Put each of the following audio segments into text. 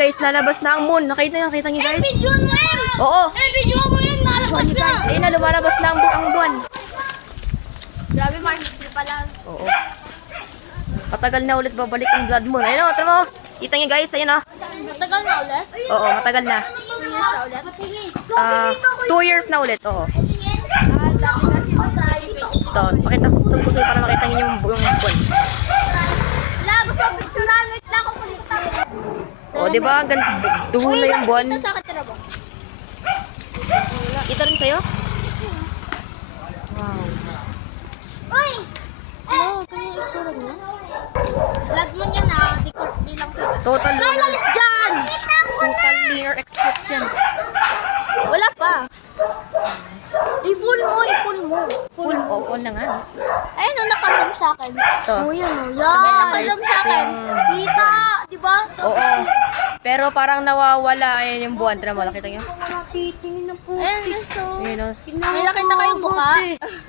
guys, lalabas na ang moon. Nakita niyo guys? Videoan mo yan! Oo. Videoan mo yan! Nalabas na! Guys, ayun na, lumalabas na ang buwan. Grabe, Mark. Hindi pa lang. Oo. Matagal na ulit babalik yung blood moon. Ayun o, tara mo. Kita niyo guys, ayun o. Matagal na ulit? Oo, matagal na. 2 years na ulit? 2 years na ulit, oo. Dami kasi matry. Ito, pakita. Sumpusay para makita niyo yung buwan. Wala, gusto ko picturean. Wait lang ako kulit ko. O, di ba? Duho na yung buwan. Sa akin tira ba? Kita rin sa'yo? Wow. Uy! Oh, kanya itsura niya? Lag mo niya na. Di lang kita. Total lunar. Nalalis dyan! Total lunar eclipse yan. Wala pa. I-full mo, i-full mo. Full off on na nga. no? Ayun o, naka-zoom sa akin. Ito. Yan o, Sabay lang, naka-zoom guys. sa Ito akin. yung Kita, di ba? Oo. Pero parang nawawala. Ayun yung buwan. Tara mo, nakita niyo? Tingin na po. Ayun, guys, o. Ayun o. May nakita kayong mukha?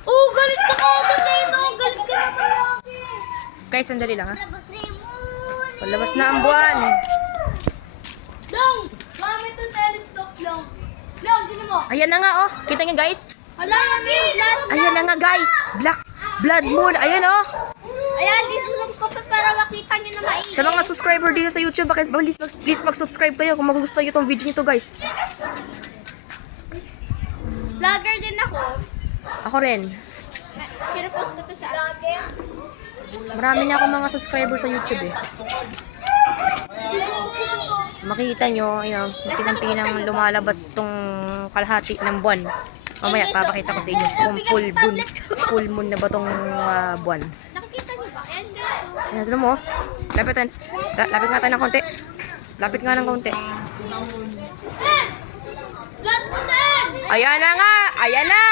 Oh, galit ka agad eh, no? Galit ka naman lagi. Guys, sandali lang ha. Palabas na ang buwan. Long! Mami, ito telescope, Long. Long, gini mo. Ayan na nga oh. Kita niyo guys? Hala, Mami, last. Ayan na nga guys. Blood moon. Ayan oh. Ayan, disungong ko pa para makita nyo na maigi. Sa mga subscriber dito sa YouTube, please mag-subscribe kayo kung magugustuhan niyo itong video nito guys. Vlogger din ako. Ako rin. Pinapost ko to sa vlogger. Marami na ako mga subscriber sa YouTube eh. Makita nyo, ayun, tinang lumalabas tong kalahati ng buwan. Mamaya, papakita ko sa inyo kung full moon na ba tong buwan. Nakikita nyo ba? Ayan, guys. Ayan, ito mo. Lapit nga tayo ng konti. Lapit nga ng konti. Vlog mo din! Ayan na nga! Ayan na!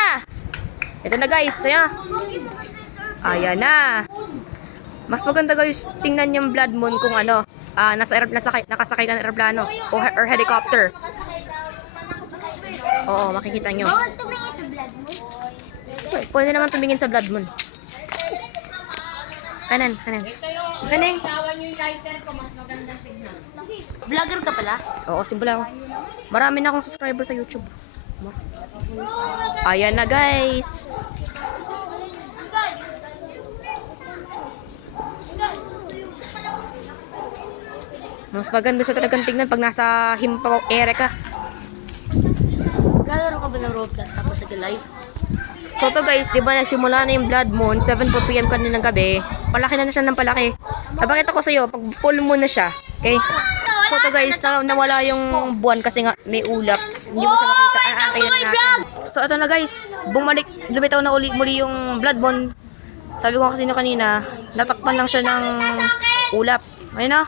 Ito na guys, ayan. Ayan na. Mas maganda guys, tingnan yung blood moon kung ano, nakasakay ka ng aeroplano or helicopter. Oo, makikita nyo. Bawal tumingin sa vlog mo. Pwede naman tumingin sa blood moon. Kanan. Kaning. Vlogger ka pala? Oo, simple ako. Marami na akong subscriber sa YouTube. Ayan na guys. Mas maganda siya talagang tingnan pag nasa himpaw ere ka. Lalaro ka ba ng Roblox tapos nag-live? So to guys, di ba nagsimula na yung blood moon, 7:04 PM kaninang gabi. Palaki na siya ng palaki. Napakita ko sa iyo pag full moon na siya. Okay? So to guys, nawala yung buwan kasi nga may ulap. Hindi mo siya makita. Aantayin na natin. So ito na guys, lumitaw na muli yung blood moon. Sabi ko kasi nyo kanina, natakpan lang siya ng ulap. Ayun na.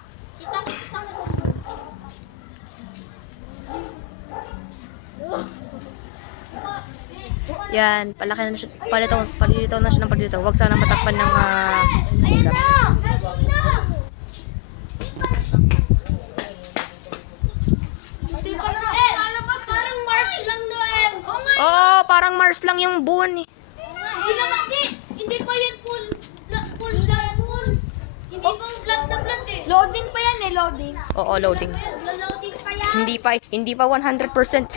Yan, palaki na siya, palilitaw na siya ng palilitaw. Huwag sana matakpan ng ulap. Parang Mars lang doon. Oo, parang Mars lang yung buwan eh. Hindi naman, hindi pa yan full. Hindi pa blood na blood eh. Loading pa yan eh, loading. Oo, loading. Loading pa yan. Hindi pa 100%. Hindi pa 100%.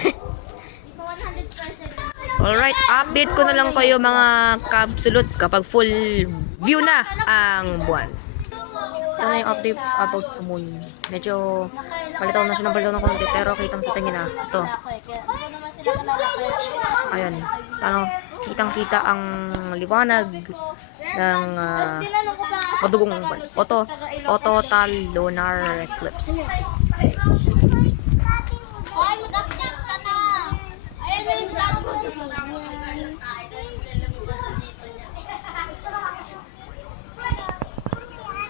Alright, update ko na lang kayo mga kabsulot kapag full view na ang buwan. Ito na yung update about sa moon. Medyo palitaw na siya ng konti pero kitang-kita nyo na. Ito. Ayan. Kitang-kita ang liwanag ng madugong buwan. Total lunar eclipse. Ay, mag-update ka na. Ayan na yung vlog mo.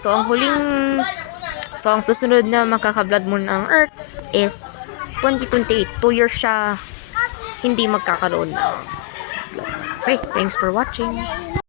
So ang susunod na makaka-blood moon ang Earth is 2028. 2 years siya hindi magkakaroon ng blood. Okay, thanks for watching.